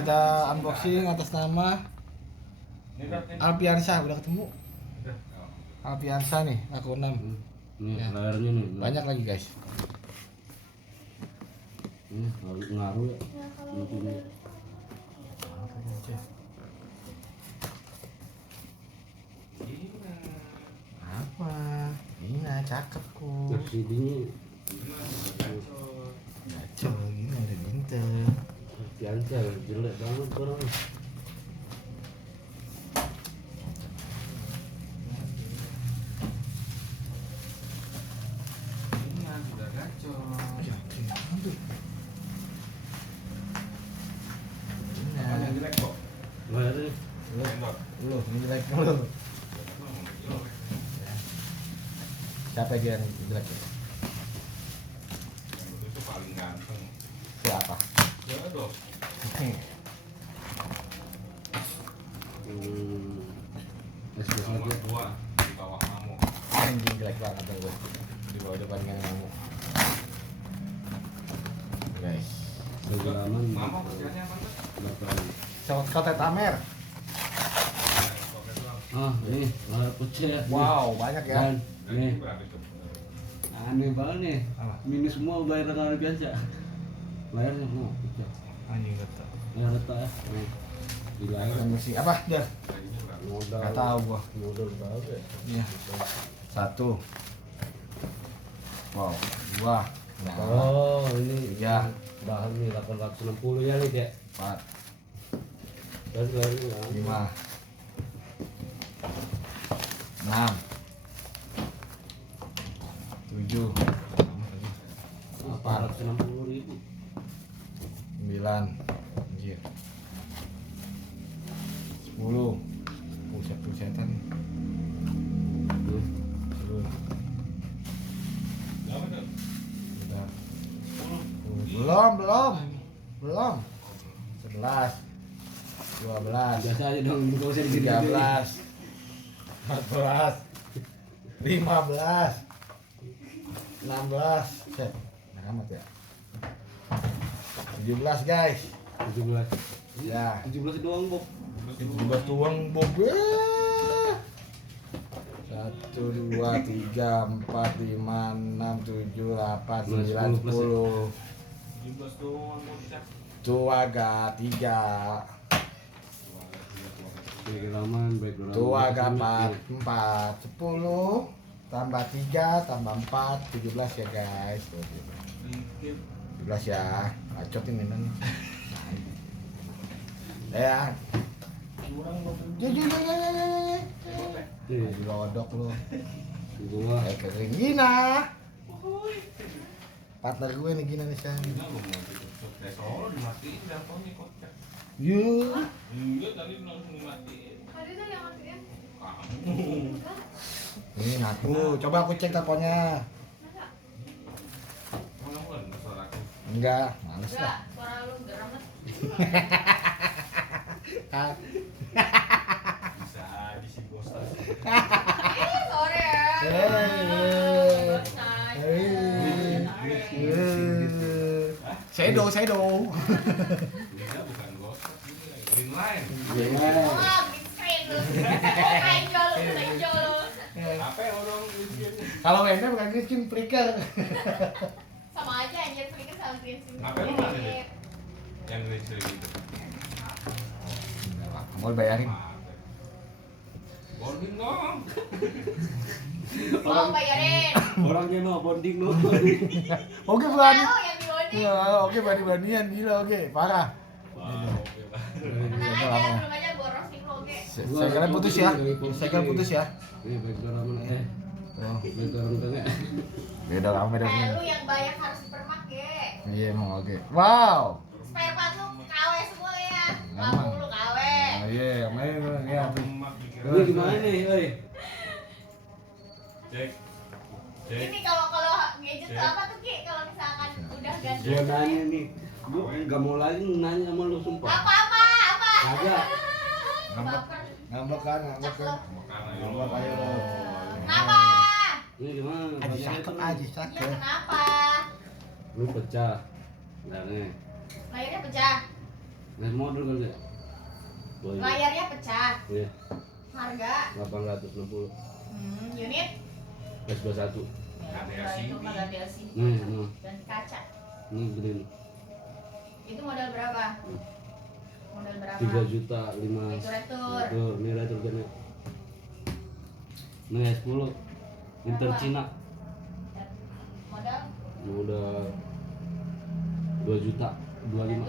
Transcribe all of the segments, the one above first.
kita unboxing atas nama Alpiansa. Udah ketemu Alpiansa nih, aku 6 nih ya. layarnya nih Banyak lagi guys. ini ngaruh ya ini apa ini cakep ku CD-nya ngaco gini udah pinter. biasa jelek banget orang. Layarnya Lu ini jelek lu. Siapa yang jelek? Itu paling ganteng. Siapa? Ya dong. SPS Nomor lagi 2 di bawah kamu. Anjing jelek banget dong gue. Di bawah depan kan kamu. Guys. segalaman Mama kerjanya apa tuh? berapa Kotet Amer. ini layar pecah Wow, banyak ya. dan nih Berapa itu? aneh banget nih Apa? minus semua bayar dengan biasa layarnya semua pecah Anjing kata. layar retak ya nih di layar Mesti apa? Dia. Gajinya berapa? modal Enggak tahu gua. modal berapa ya Iya. 1. Wow, 2. Nah, oh ini Ya. bahan nih 860 ya nih Dek 4, dan ini 5, 6, 7, 460.000 9, anjir, 10. Buset-busetan nih. tuh 10. Berapa tuh? Udah. 10. Belum. 11, 12, biasa aja dong gak usah digini 13, 14, 15, 16. Set. Nah, amat ya. 17 guys. 17 Ya. 17 doang Bob 17 tuang Bob. 1, 2, 3, 4, 5, 6, 7, 8, 9, 10. 17 doang bocah. Tua ga 3. segalaman background Tua ga 4, 10. Tambah 3, tambah 4, 17 ya guys. Tuh, Ringkit. 17 ya. Bacot ini kan. Ya. Kurang Bob. Dilodok lu. gua Kering Gina. Partner gue nih Gina nih sekarang. Enggak lu mau tutup Solo dimatiin teleponnya kocak. Yuk. Enggak tadi langsung dimatiin. Tadi tuh yang matiin. Kamu. Ini aku. Coba aku cek teleponnya. Masa? Emang kamu kan suara aku. Enggak, males Enggak, lah. suara lu geremet. Bisa aja sih bos. Sorry ya. Shadow. Dia bukan gosok ini green line. Wah, big screen lu. Renjol. Apa yang orang bikin? Kalau mainnya bukan green flicker. Sama aja anjir flicker sama green screen. Apa lu mana deh? Yang green screen itu. Mau bayarin. Bonding dong. Mau bayarin. orangnya mah bonding lu Oke berani. Tahu yang di body. Ya, oke berani-beranian gila oke, parah. Wah, oke lah. Tenang aja, belum aja boros nih lu oke. Saya kalian putus ya. Saya kalian putus ya. ini background mana Oh, background tengah beda kamu beda. Lu yang bayar harus supermark ya. Iya emang oke. Wow. Spare part lu KW semua ya. Emang. Lampu lu KW. Oh iya, main ya. Emak pikir. ini gimana nih oi Cek. Cek. Ini kalau gadget tuh apa tuh Ki? Kalau misalkan udah ganti. gua nanya nih gua nggak mau lagi nanya sama lu sumpah Apa? Kagak. Ngambek. Baper. Ngambek kan, ngambek kan. Makan ayo. Ngambek ayo lo. Kenapa? ini gimana Aji Bagiannya cakep tuh, aji Iya cakep. kenapa? lu pecah nah nih Layarnya pecah. Lihat model kan ya? Layarnya pecah. Iya, Harga 860. unit. S21. Ya, kalau itu mah ganti LCD. Nih. Ganti kaca. Ini green. Itu model berapa? Model berapa? 3.500.000. Itu retur. Tuh, ini retur kan ya. Nih S10 Inter Berapa? Cina. Model Ini udah 2.25.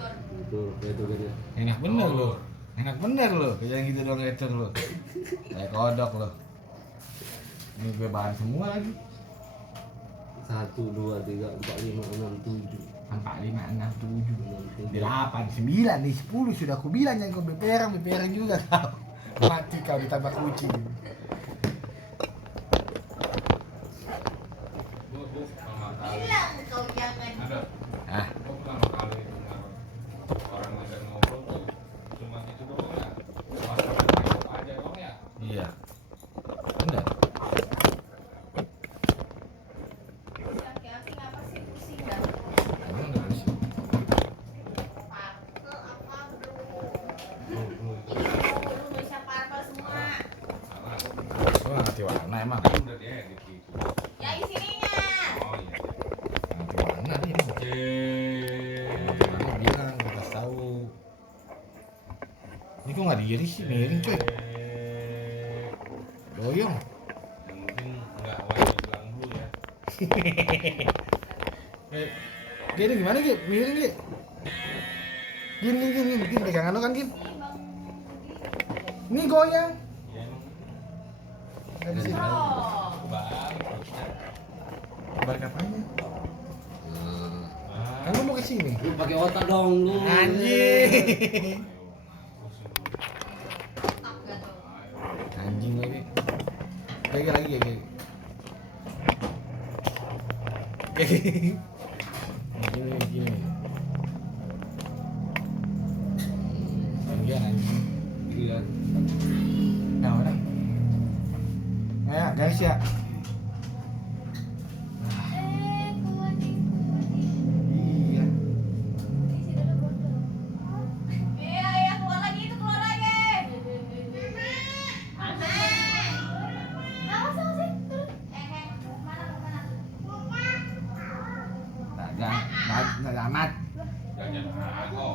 Tuh, retur kan ya. Enak bener lo. Enak bener lo. Kayak gitu dong retur lo. Kayak kodok lo. Ini gue bahan semua lagi. 1, 2, 3, 4, 5, 6, 7. 4, 5, 6, 7 8, 9, nih 10 sudah aku bilang jangan kau beperang juga tau. Mati kau ditambah kucing. Bu, pertama kali. bilang kau jangan. Ada. Ah, Bu, pertama kali dengar orang ngajak ngobrol tuh cuma itu doang ya. Masalah K-pop aja doang ya. iya. Bener. Aki-aki ngapa sih pusing dah? Emang udah bersih. Parkel apa bro? Ini bisa parkel semua. Salah. Gua nggak ngerti warna emang. Kan udah diedit gitu. Ya isininya. Oh iya. Ngerti warna nih. Warna bilang kita kasih tahu. Ini kok nggak diiris sih, miring coy. Doyong. Yang penting nggak wajib bilang dulu ya. Gini gimana Gin? Miring Gin. Gin pegangan lo kan Gin. Ini goyang. Ya emang Nggak di sini. Oh. bagus. Balik apanya? Nah, Kan lu mau ke sini. lu pakai otak dong lu. Anjing. Tak gak tuh. Anjing lagi. Lagi. Gini. Enggak anjing. Iya. Nah, mana? Ya, guys ya. Kuning. Iya. Isi dulu botol. Iya, keluar lagi itu, keluar lagi. Mama. Apa sih? Turun. Mana? Nah, amat. Jajan aku.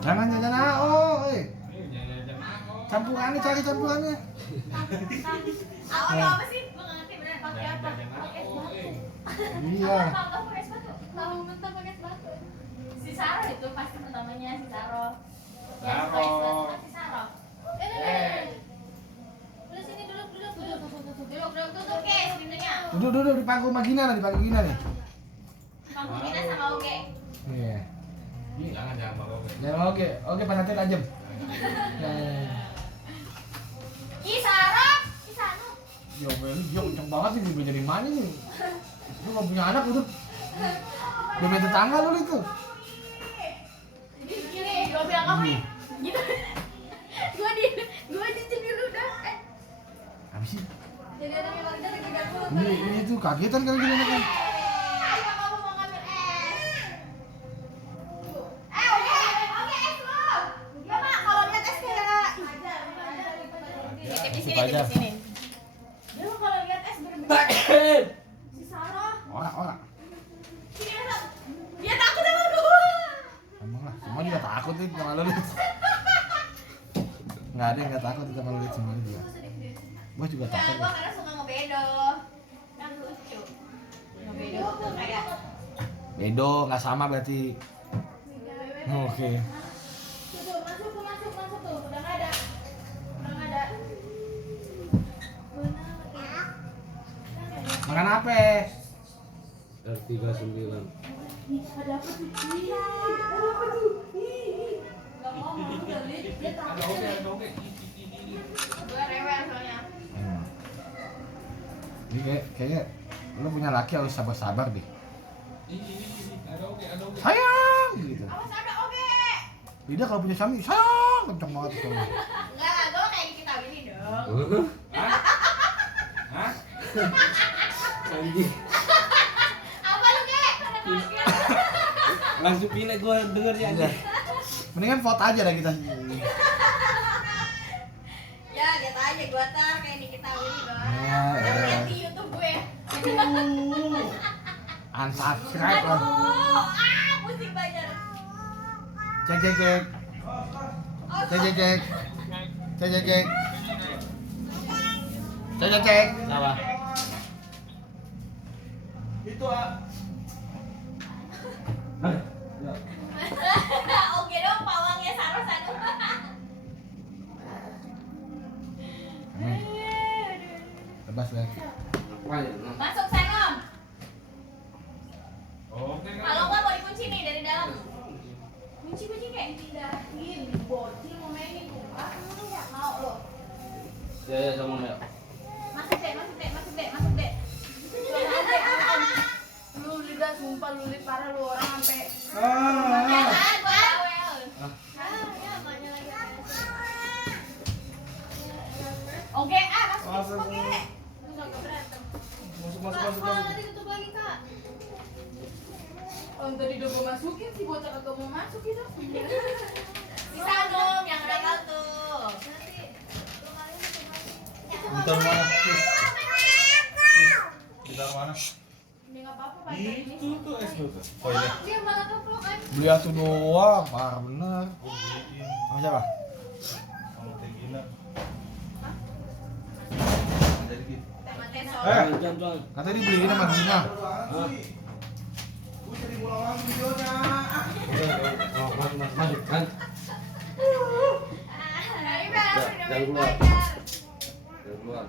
Jangan jajan AO, Ini jajan aku. Campurannya cari campurannya. Aku apa sih? Gue nggak ngerti beneran. Pakai apa? Jajan Pakai aku. sepatu. Iya. Tahu pakai sepatu. Tahu mentah pakai sepatu. Si Saro itu pasti pertamanya si Saro. Yang Saro. pakai sepatu kan si Saro. Udah sini duduk. Duduk, guys, pintunya. Duduk di pangku Magina nih. Bangku Mina sama Oge. Iya. Jangan bawa. Jangan oke pas nanti ajem. Ih, Saro. Ih, Sanu. Yo, dia kenceng banget sih bibir dari mana nih? Lu nggak punya anak udah. Bibir tetangga lu itu. Gini, gue bilang apa ya? Gitu. Gue di sini udah. Apa sih? Jadi ada yang lagi lagi ganggu. Ini tuh kagetan kali gini anaknya. Ayo kamu mau ngambil es. Oke, es lu. Ya mak, kalau lihat es kayak di sini. Dia kalau lihat es bener-bener. Si Sarah. Ora. Sini Sarah. Dia takut sama gua. Emang lah, semua juga takut nih sama lu. Nggak ada yang nggak takut sama lu semua juga. Gua juga Enggak, takut. gua karena suka ngebedo. Kan lucu. Ngebedo tuh kayak Bedo nggak sama berarti. Oke. tuh, masuk tuh. Udah nggak ada. Makan apa? R39. Ada apa tuh? Gak ngomong udah Li. Dia takut. Ada oke. Gue rewel soalnya. Emang. Ini kayaknya lu punya laki harus sabar-sabar deh. Ini. Ada oke. Sayang gitu. Awas ada oke. Lidah kalau punya suami sayang kenceng banget itu. Enggak lah, gue kayak kita gini dong. Hah? Anjing. Apa lu, Ge? Langsung pindah gua dengernya anjing. Mendingan foto aja dah kita. Ya, lihat aja gua tar kayak Nikita Willy dong. Ya, Tapi ya. lihat di YouTube gue. Unsubscribe lah. Pusing banget. Cek cek cek. Cek cek cek. Cek cek cek. Cek cek cek. Apa? Itu Oke dong, pawangnya Saro satu. Tebas lah. Masuk Sanom. Oke kan? Kalau nggak mau dikunci nih dari dalam. Kunci kayak pindahin, bocil mau mainin tuh. Nggak mau loh. Ya sama ya. Masuk deh. Lu lidah sumpah lu lidah parah lu orang sampai. Oke, masuk. Oke. Masuk. Nanti tutup lagi, Kak. Oh, tadi udah gua masukin sih bocah kagak mau masuk itu. Bisa dong yang nakal tuh. Bentar mana? Bentar mana? Ini enggak apa-apa, Pak. Ini Itu tuh es tuh. Oh, dia malah keplokan. Beli atu doang, parah bener. Sama siapa? Sama teh gila. Jadi gitu. Teh Jangan. Kata dibeliin sama Gina. Gue jadi ngulang videonya. Masuk kan. Jangan keluar. Jangan keluar.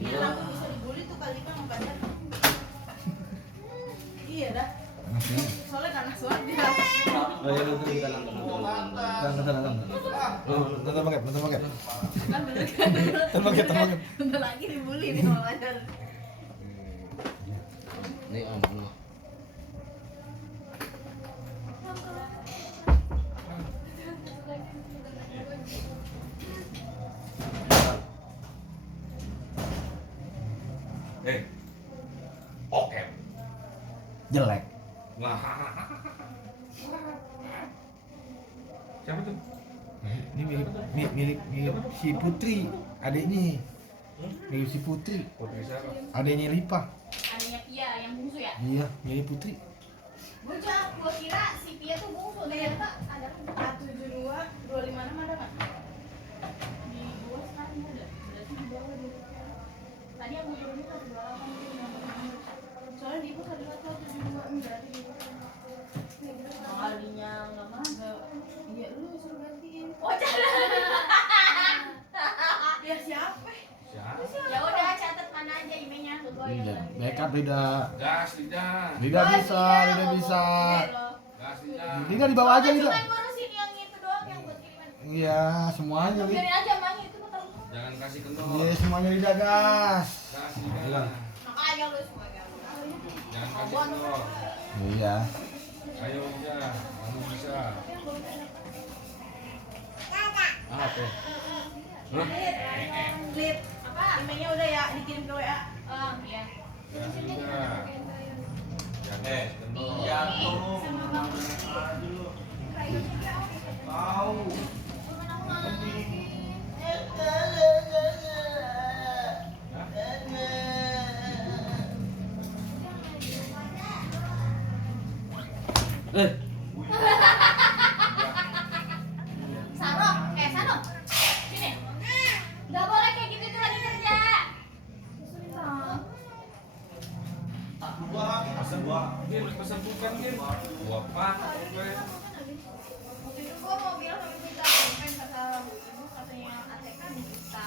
Iya, aku bisa dibully tuh kali kan badan. Iya dah, soalnya ganas banget dia. Oh ya nanti kita nonton. Nonton paket. Kan bener kan? Nonton paket. Bentar lagi dibully nih sama badan. Nih om. Oke. Jelek. Wah. Siapa tuh? Ini mirip si Putri, adiknya. Mirip si Putri, Putri siapa? adiknya Lipa. Adanya Pia yang bungsu ya? Iya, mirip Putri. Gua kira si Pia tuh bungsu ternyata ada A72, 256 ada nggak? di gua sekarang ada. Berarti di bawah dia. Tadi aku turunnya ke 28. Soalnya di ibu tadi kata 72, berarti di ibu. Kalinya enggak masuk. Iya lu suruh gantiin. Oh, jangan. Ya siapa? Siapa? Ya udah catat mana aja emailnya tuh gua Iya, yang backup Lida. Gas tidak. Lida bisa. Gas tidak. Lida dibawa aja Lida. Cuma ngurusin yang itu doang yang buat kiriman. Iya, semuanya Lida. Biarin aja mang itu ketemu. Jangan kasih kendor. Iya, semuanya Lida gas. Gas tidak. Makanya lu semuanya. Jangan kasih kendor. Iya. Ayo udah, kamu bisa. Apa? Lip. Apa? Emailnya udah ya dikirim ke WA. Oh, iya. Gas tidak. Jangan kasih kendor. Saro, Sano. Sini. Enggak boleh kayak gitu tuh lagi kerja. Pesan bukan Gin. Gua pak. Waktu itu gua mau bilang sama kita pengen kata ibu katanya ATK dibuka.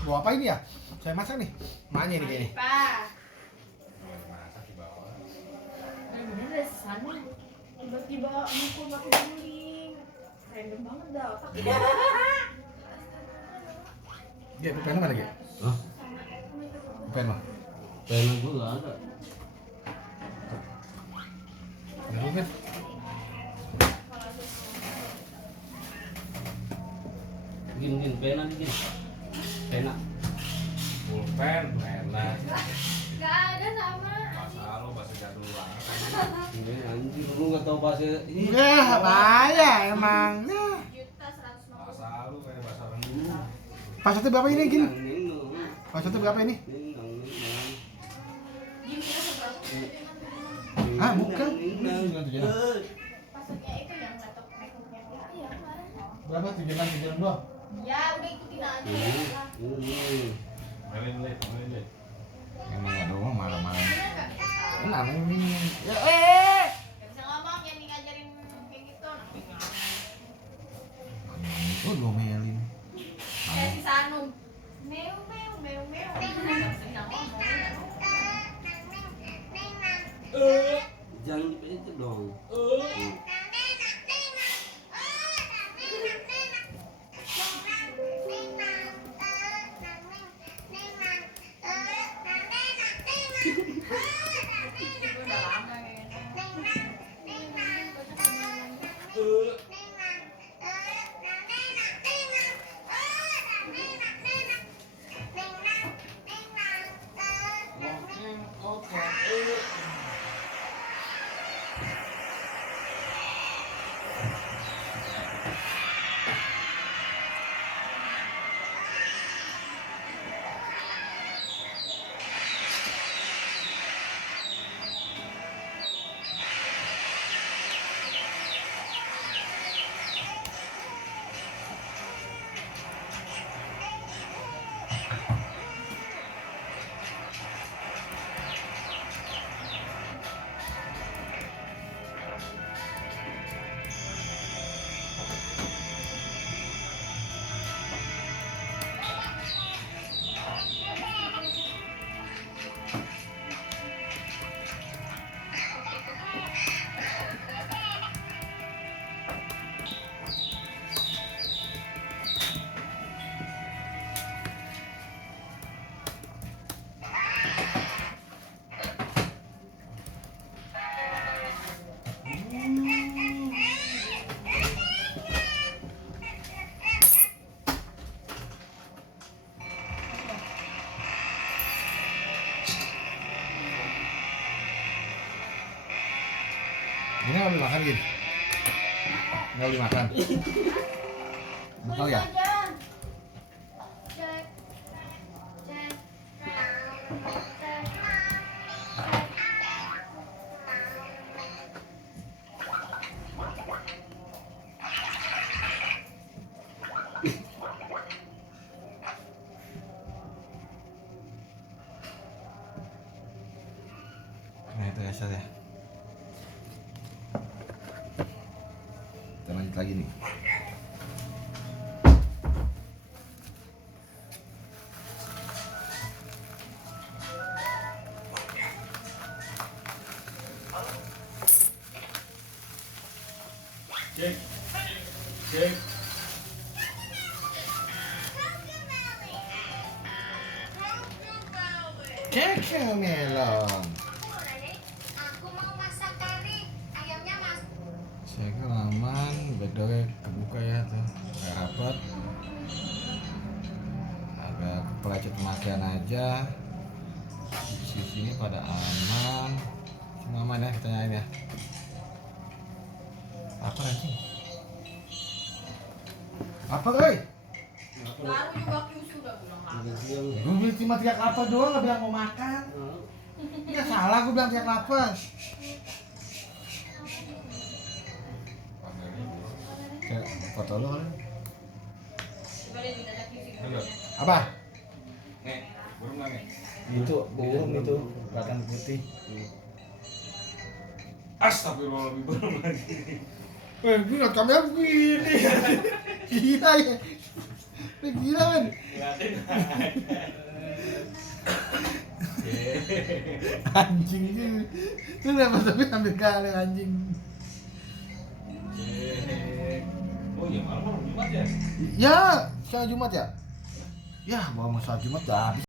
Bawa apa ini ya? Saya masak nih. Maknya nih kayaknya. Pak. Masak di bawah. Bener deh sana. Tiba-tiba mukul pakai guling. Random banget dah otaknya. Dia pen mana Ge? Hah? Pen mah. Pena gua enggak ada. Enggak pen. Ini mungkin pena nih. Pena. Pulpen, pena. Gak ada sama. Bahasa lo bahasa jadul banget. Ini anjing lu enggak tahu bahasa ini. Ya, bahaya emang. Juta 150. Bahasa lo kayak bahasa rendang. Passwordnya berapa ini, Gin? Neng. Passwordnya berapa ini? Neng. Gini seberapa? Ah, bukan. Maksudnya itu yang laptop MacBook-nya dia. Iya, kemarin. Berapa? 72. Ya, udah ikutin aja. Melin lid. Emang ada orang marah-marah. Bener nggak? Kenapa ini? Ya, Gak bisa ngomong, yang ngajarin kayak gitu. Oh, domelin. Kayak si Sanum. Meu. Gak bisa ngomong. Jangan itu dong. Itu udah lama kayaknya. Ini nggak boleh makan, Gin? Nggak boleh makan. Tahu ya? Cek. Nah, itu ya, Sat, ya. Kita lanjut lagi nih. Cek. Keke melon. Aku mau masak kari. Ayamnya mas. Saya ke aman, backdoornya kebuka ya tuh, nggak rapat. Agak pelecet pemakaian aja. Di sini pada aman, semua aman ya, kita nyalain ya. Apa anjing? Apa guys? Baru juga Kyushu udah bilang Udah siang. Gue beli cuma 3 kelapa doang, nggak bilang mau makan. Ya salah, gue bilang 3 kelapa. Kayak foto lo kan? Coba deh ditanya Kyushu. Bener. Apa? Nih, burung nggak nih? Itu burung itu, batang putih. Astagfirullah, lebih burung lagi. Gue nggak kamera begini. Gila ya. Gila men. Liatin. Anjing ini. Itu kenapa tapi ambil kali anjing. Cek. Oh iya, malam Jumat ya? Ya, sekarang Jumat ya? Ya, bawa masalah Jumat udah habis.